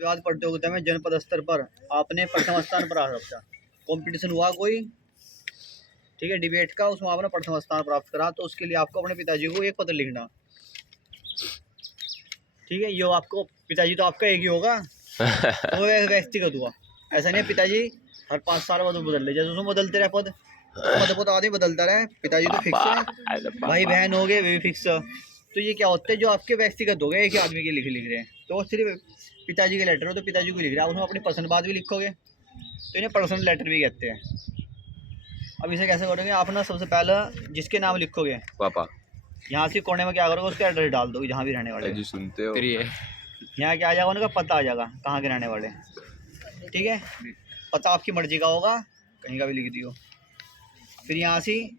विवाद प्रतियोगिता में जनपद स्तर पर आपने प्रथम स्थान प्राप्त किया। कंपटीशन हुआ कोई, ठीक है, डिबेट का, उसमें आपने प्रथम स्थान प्राप्त करा, तो उसके लिए आपको अपने पिताजी को एक पत्र लिखना। ठीक है, ये आपको पिताजी तो आपका एक ही होगा तो वो व्यक्तिगत हुआ। ऐसा नहीं है पिताजी हर 5 साल बाद बदल ले, जैसे उसमें बदलते रहे पद, तो आदमी बदलता रहे, पिताजी तो फिक्स है। भाई बहन हो गए वे भी फिक्स। तो ये क्या होता है, जो आपके व्यक्तिगत हो गए एक ही आदमी के लिख रहे हैं, तो सिर्फ पिताजी के लेटर हो तो पिताजी को लिख रहे हैं, उसमें अपनी पसंद बात भी लिखोगे तो इन्हें पर्सनल लेटर भी कहते हैं। अब इसे कैसे करोगे आप ना, सबसे पहले जिसके नाम लिखोगे पापा, यहाँ से कोने में क्या करोगे, उसका एड्रेस डाल दो जहाँ भी रहने वाले जी सुनते हो, यहाँ क्या आ जाएगा, उनका पता आ जाएगा कहाँ के रहने वाले। ठीक है, पता आपकी मर्जी का होगा, कहीं का भी लिख दियो। फिर यहाँ से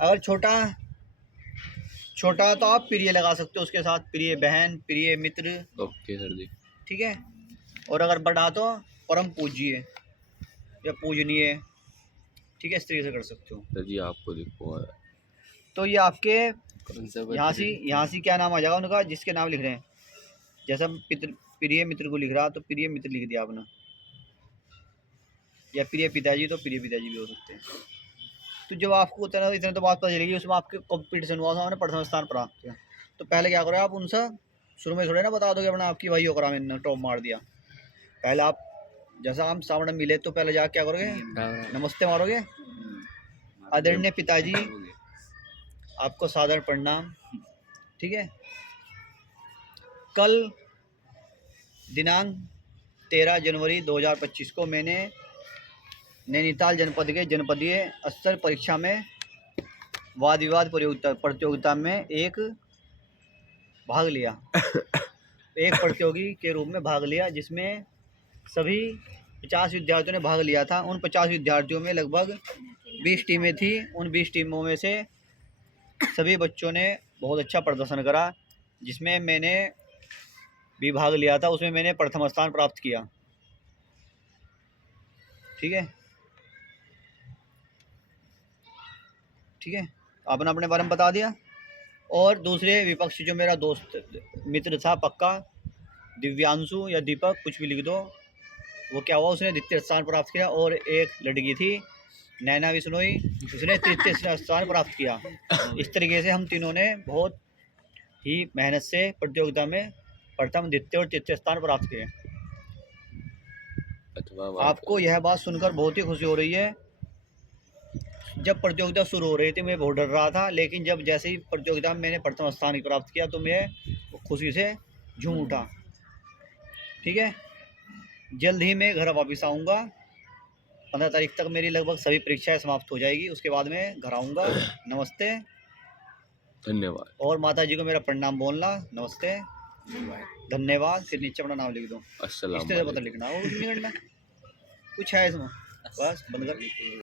अगर छोटा तो आप प्रिय लगा सकते हो, उसके साथ प्रिय बहन, प्रिय मित्र। ओके सर जी। ठीक है, और अगर बड़ा तो परम पूज्य या पूजनीय। ठीक है, इस तरीके से कर सकते हो सर जी। आपको देखो तो ये आपके यहाँ से क्या नाम आ जाएगा उनका, जिसके नाम लिख रहे हैं। जैसे हम प्रिय मित्र को लिख रहा तो प्रिय मित्र लिख दिया आपने, या प्रिय पिताजी तो प्रिय पिताजी भी हो सकते हैं। तो जब आपको इतने तो बात पता चलेगी, उसमें आपके कंपटीशन हुआ था, आपने प्रथम स्थान प्राप्त किया, तो पहले क्या करो आप उनसे शुरू में थोड़े ना बता दोगे अपना आपकी भाई होकर मैंने टॉप मार दिया। पहले आप जैसा हम सामने मिले तो पहले जाके क्या करोगे, नमस्ते मारोगे, आदरणीय पिताजी आपको सादर प्रणाम। ठीक है, कल दिनांक 13 जनवरी 2025 को मैंने नैनीताल जनपद के जनपदीय स्तर परीक्षा में वाद विवाद प्रतियोगिता में एक भाग लिया एक प्रतियोगी के रूप में भाग लिया, जिसमें सभी 50 विद्यार्थियों ने भाग लिया था। उन 50 विद्यार्थियों में लगभग 20 टीमें थी। उन 20 टीमों में से सभी बच्चों ने बहुत अच्छा प्रदर्शन करा, जिसमें मैंने भी भाग लिया था, उसमें मैंने प्रथम स्थान प्राप्त किया। ठीक है, ठीक है, आपने अपने बारे में बता दिया। और दूसरे विपक्ष जो मेरा दोस्त मित्र था पक्का, दिव्यांशु या दीपक कुछ भी लिख दो, वो क्या हुआ, उसने द्वितीय स्थान प्राप्त किया। और एक लड़की थी नैना बिश्नोई, उसने तृतीय स्थान प्राप्त किया। इस तरीके से हम तीनों ने बहुत ही मेहनत से प्रतियोगिता में प्रथम, द्वितीय और तृतीय स्थान प्राप्त किए। आपको यह बात सुनकर बहुत ही खुशी हो रही है। जब प्रतियोगिता शुरू हो रही थी मैं बहुत डर रहा था, लेकिन जब जैसे ही प्रतियोगिता में मैंने प्रथम स्थान प्राप्त किया तो मैं खुशी से झूम उठा। ठीक है, जल्द ही मैं घर वापस आऊँगा। 15 तारीख तक मेरी लगभग सभी परीक्षाएं समाप्त हो जाएगी, उसके बाद मैं घर आऊँगा। नमस्ते, धन्यवाद। और माता जी को मेरा प्रणाम बोलना। नमस्ते, धन्यवाद। फिर नीचे अपना नाम लिख दो, अस्सलाम इस तरह पता लिखना और कुछ नहीं करना, कुछ है इसमें, बस बंद कर।